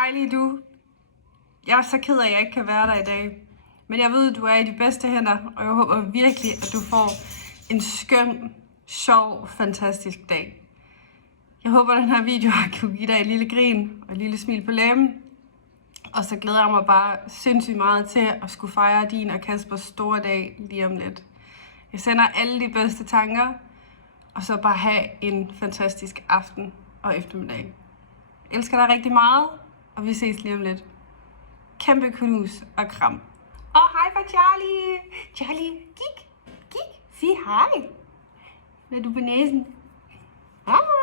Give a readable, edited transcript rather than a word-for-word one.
Dejlig du. Jeg er så ked af, at jeg ikke kan være der i dag. Men jeg ved, at du er i de bedste hænder, og jeg håber virkelig, at du får en skøn, sjov, fantastisk dag. Jeg håber, at den her video har kunne give dig et lille grin og et lille smil på læben. Og så glæder jeg mig bare sindssygt meget til at skulle fejre din og Kaspers store dag lige om lidt. Jeg sender alle de bedste tanker, og så bare have en fantastisk aften og eftermiddag. Jeg elsker dig rigtig meget, og vi ses lige om lidt. Kæmpe knus og kram. Og hej fra Charlie. Charlie, kig. Sig hej. Når du er på næsen. Hej.